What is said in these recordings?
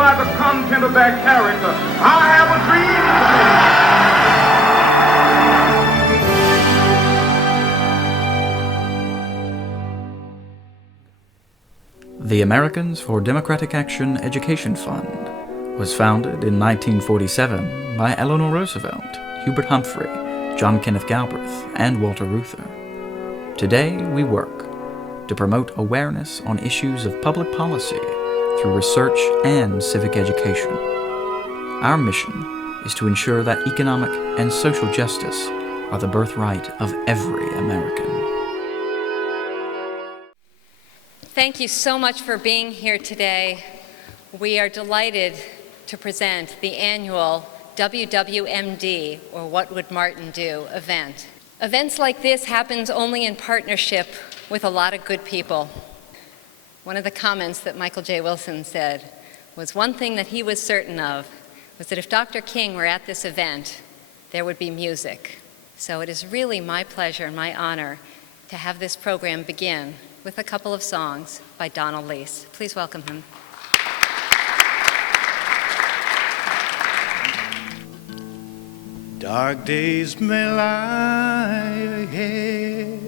by the content of their character. I have a dream. The Americans for Democratic Action Education Fund was founded in 1947 by Eleanor Roosevelt, Hubert Humphrey, John Kenneth Galbraith, and Walter Reuther. Today, we work to promote awareness on issues of public policy through research and civic education. Our mission is to ensure that economic and social justice are the birthright of every American. Thank you so much for being here today. We are delighted to present the annual WWMD, or What Would Martin Do, event. Events like this happens only in partnership with a lot of good people. One of the comments that Michael J. Wilson said was one thing that he was certain of was that if Dr. King were at this event, there would be music. So it is really my pleasure and my honor to have this program begin with a couple of songs by Donald Lease. Please welcome him. Dark days may lie ahead,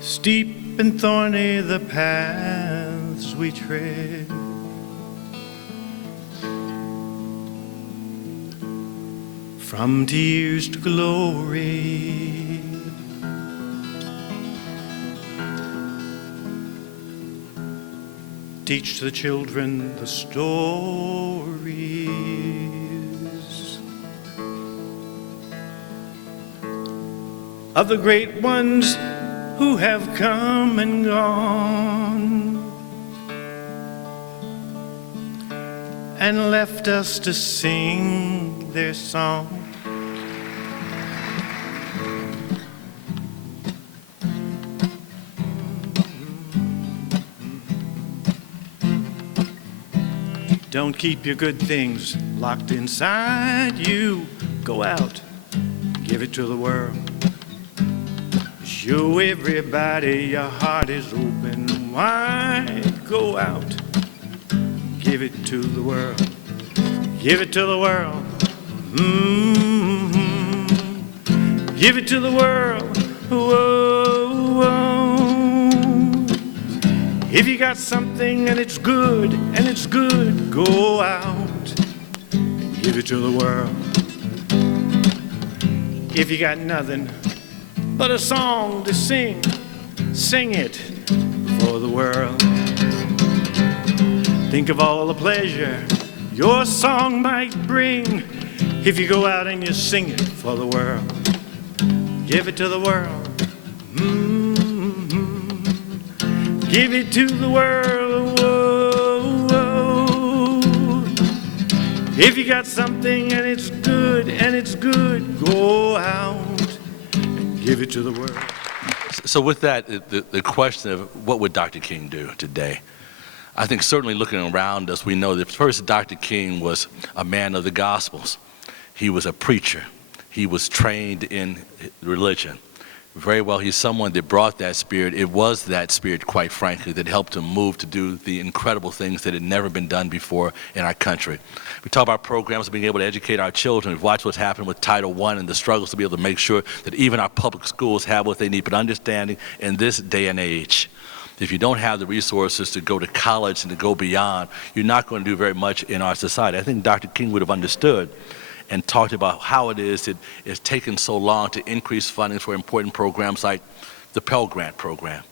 steep and thorny the paths we tread. From tears to glory, teach the children the stories of the great ones who have come and gone and left us to sing their song. Don't keep your good things locked inside you. Go out, give it to the world. Show everybody your heart is open wide. Go out, give it to the world. Give it to the world. Mm-hmm. Give it to the world. Whoa, whoa. If you got something and it's good, go out and give it to the world. If you got nothing but a song to sing, sing it for the world. Think of all the pleasure your song might bring if you go out and you sing it for the world. Give it to the world. Give it to the world, whoa, whoa. If you got something and it's good, go out and give it to the world. So with that, the question of what would Dr. King do today? I think certainly looking around us, we know that first Dr. King was a man of the Gospels. He was a preacher. He was trained in religion. Very well, he's someone that brought that spirit. It was that spirit, quite frankly, that helped him move to do the incredible things that had never been done before in our country. We talk about programs of being able to educate our children. We've watched what's happened with Title I and the struggles to be able to make sure that even our public schools have what they need. But understanding in this day and age, if you don't have the resources to go to college and to go beyond, you're not going to do very much in our society. I think Dr. King would have understood and talked about how it is that it's taken so long to increase funding for important programs like the Pell Grant program.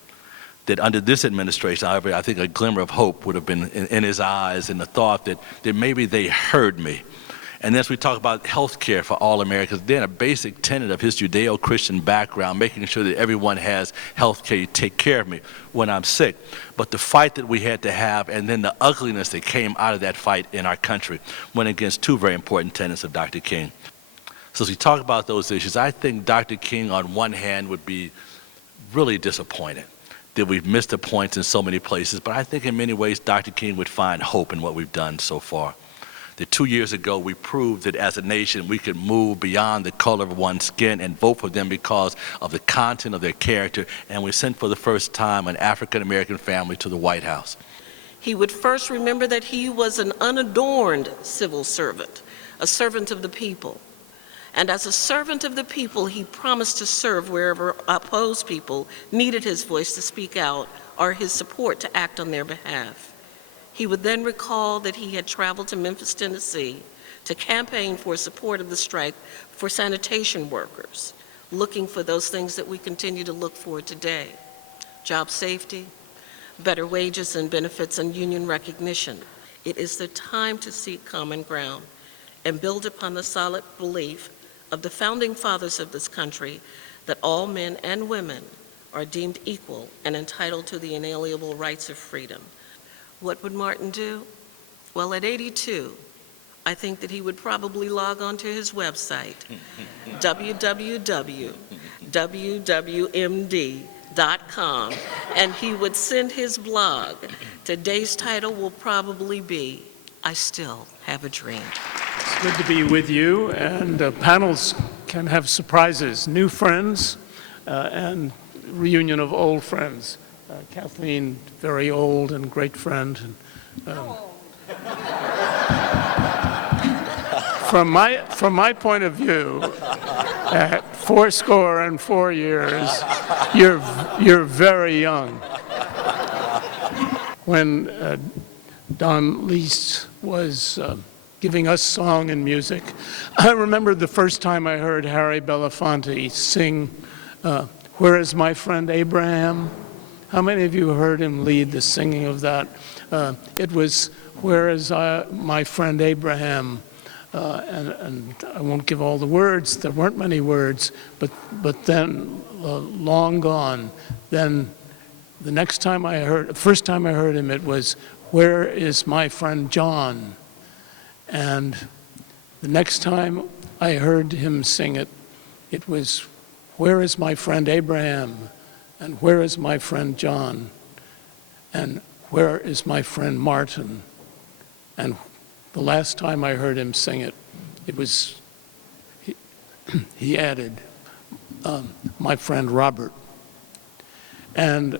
That under this administration, however, I think a glimmer of hope would have been in his eyes, and the thought that maybe they heard me. And as we talk about health care for all Americans, then a basic tenet of his Judeo-Christian background, making sure that everyone has health care, you take care of me when I'm sick. But the fight that we had to have, and then the ugliness that came out of that fight in our country, went against two very important tenets of Dr. King. So as we talk about those issues, I think Dr. King on one hand would be really disappointed that we've missed the points in so many places, but I think in many ways Dr. King would find hope in what we've done so far. that 2 years ago we proved that as a nation we could move beyond the color of one's skin and vote for them because of the content of their character, and we sent for the first time an African-American family to the White House. He would first remember that he was an unadorned civil servant, a servant of the people. And as a servant of the people, he promised to serve wherever opposed people needed his voice to speak out or his support to act on their behalf. He would then recall that he had traveled to Memphis, Tennessee to campaign for support of the strike for sanitation workers, looking for those things that we continue to look for today: job safety, better wages and benefits, and union recognition. It is the time to seek common ground and build upon the solid belief of the founding fathers of this country that all men and women are deemed equal and entitled to the inalienable rights of freedom. What would Martin do? Well, at 82, I think that he would probably log on to his website, www.wwmd.com, and he would send his blog. Today's title will probably be, "I Still Have a Dream." It's good to be with you, and panels can have surprises, new friends and reunion of old friends. Kathleen, very old and great friend. And, from my point of view, at 84 years, you're very young. When Don Leese was giving us song and music, I remember the first time I heard Harry Belafonte sing "Where Is My Friend Abraham?" How many of you heard him lead the singing of that? It was "Where is my friend Abraham?" And I won't give all the words. There weren't many words, but then long gone. Then the first time I heard him, it was "Where is my friend John?" And the next time I heard him sing it, it was "Where is my friend Abraham?" and "Where is my friend John?" and "Where is my friend Martin?" And the last time I heard him sing it, it was, he added, "My friend Robert." And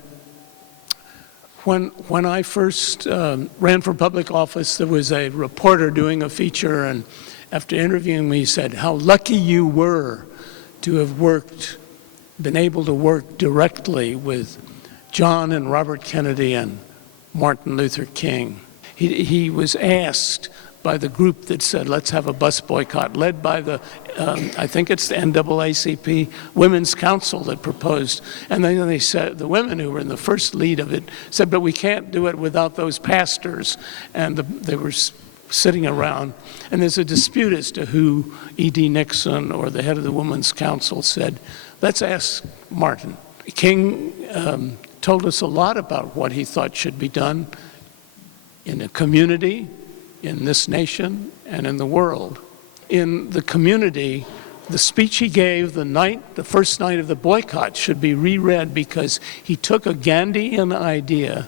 when I first ran for public office, there was a reporter doing a feature, and after interviewing me, he said, "How lucky you were to have been able to work directly with John and Robert Kennedy and Martin Luther King." He was asked by the group that said, "Let's have a bus boycott," led by the, I think it's the NAACP Women's Council that proposed. And then they said, the women who were in the first lead of it said, "But we can't do it without those pastors." And they were sitting around, and there's a dispute as to who, E.D. Nixon or the head of the Women's Council, said, "Let's ask Martin." King told us a lot about what he thought should be done in a community, in this nation, and in the world. In the community, the speech he gave the first night of the boycott should be reread, because he took a Gandhian idea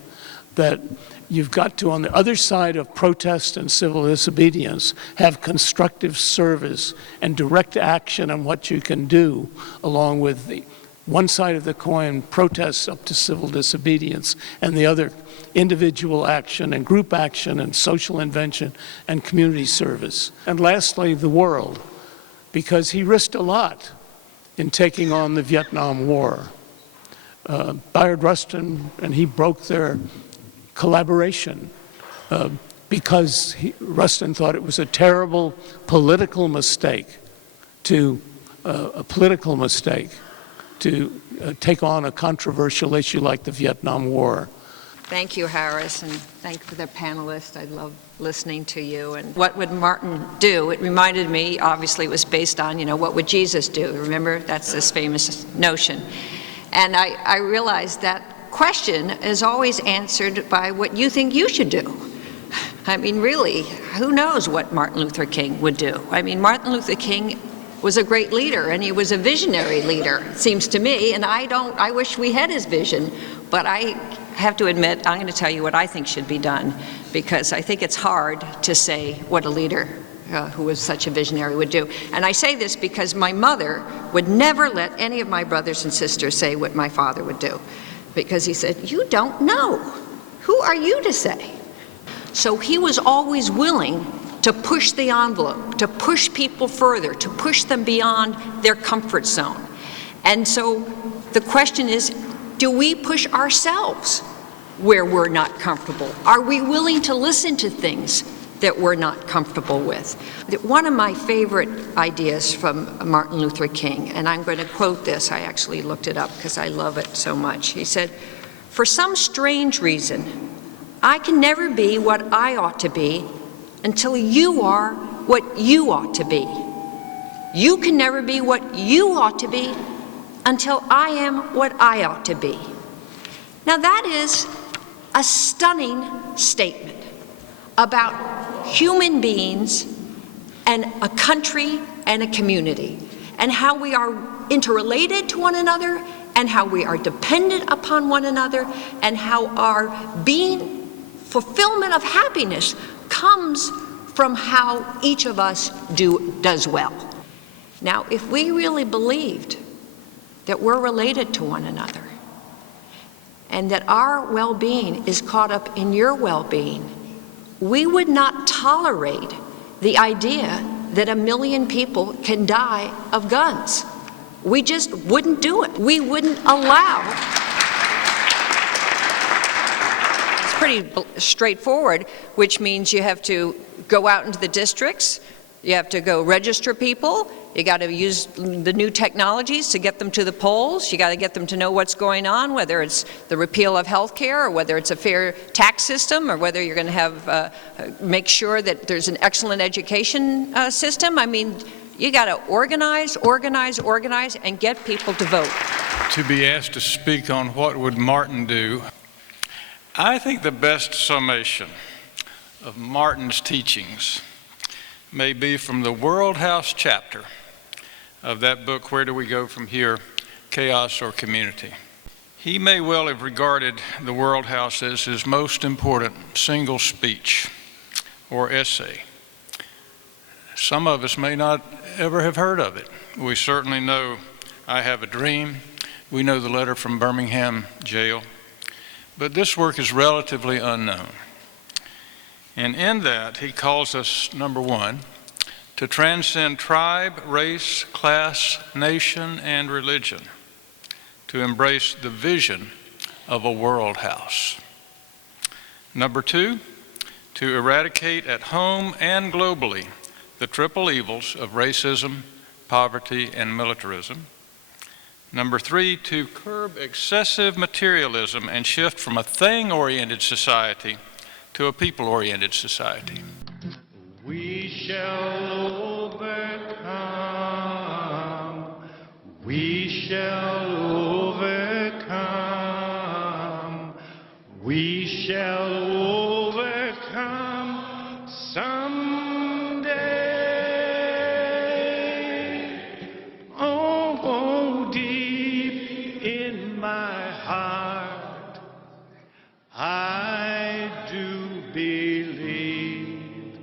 that you've got to, on the other side of protest and civil disobedience, have constructive service and direct action on what you can do, along with the one side of the coin, protests up to civil disobedience, and the other, individual action and group action and social invention and community service. And lastly, the world, because he risked a lot in taking on the Vietnam War. Bayard Rustin and he broke their collaboration because Rustin thought it was a terrible political mistake to take on a controversial issue like the Vietnam War. Thank you, Harris, and thank you for the panelists. I love listening to you. And what would Martin do? It reminded me, obviously it was based on, what would Jesus do? Remember, that's this famous notion. And I realized that question is always answered by what you think you should do. I mean, really, who knows what Martin Luther King would do? I mean, Martin Luther King was a great leader, and he was a visionary leader, it seems to me, and I wish we had his vision, but I have to admit, I'm going to tell you what I think should be done, because I think it's hard to say what a leader who was such a visionary would do. And I say this because my mother would never let any of my brothers and sisters say what my father would do, because he said, "You don't know. Who are you to say?" So he was always willing to push the envelope, to push people further, to push them beyond their comfort zone. And so the question is, do we push ourselves where we're not comfortable? Are we willing to listen to things that we're not comfortable with? One of my favorite ideas from Martin Luther King, and I'm going to quote this, I actually looked it up because I love it so much. He said, "For some strange reason, I can never be what I ought to be until you are what you ought to be. You can never be what you ought to be until I am what I ought to be." Now that is a stunning statement about human beings and a country and a community, and how we are interrelated to one another, and how we are dependent upon one another, and how our being fulfillment of happiness comes from how each of us does well. Now, if we really believed that we're related to one another, and that our well-being is caught up in your well-being, we would not tolerate the idea that 1 million people can die of guns. We just wouldn't do it. We wouldn't allow. It's pretty straightforward, which means you have to go out into the districts, you have to go register people, you got to use the new technologies to get them to the polls, you got to get them to know what's going on, whether it's the repeal of health care, or whether it's a fair tax system, or whether you're going to have make sure that there's an excellent education system. I mean, you got to organize, and get people to vote. To be asked to speak on what would Martin do, I think the best summation of Martin's teachings may be from the World House chapter of that book, Where Do We Go From Here, Chaos or Community. He may well have regarded the World House as his most important single speech or essay. Some of us may not ever have heard of it. We certainly know I Have a Dream. We know the letter from Birmingham jail. But this work is relatively unknown. And in that, he calls us, number one, to transcend tribe, race, class, nation, and religion, to embrace the vision of a world house. Number two, to eradicate at home and globally the triple evils of racism, poverty, and militarism. Number three, to curb excessive materialism and shift from a thing-oriented society to a people-oriented society. We shall overcome. We shall overcome. We shall overcome someday. Oh, deep in my heart, I do believe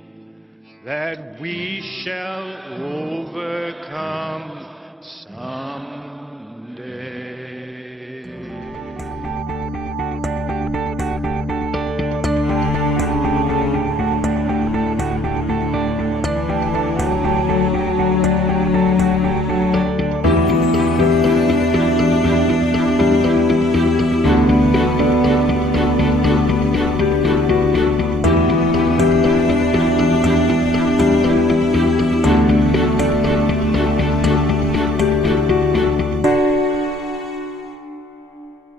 that we shall overcome someday.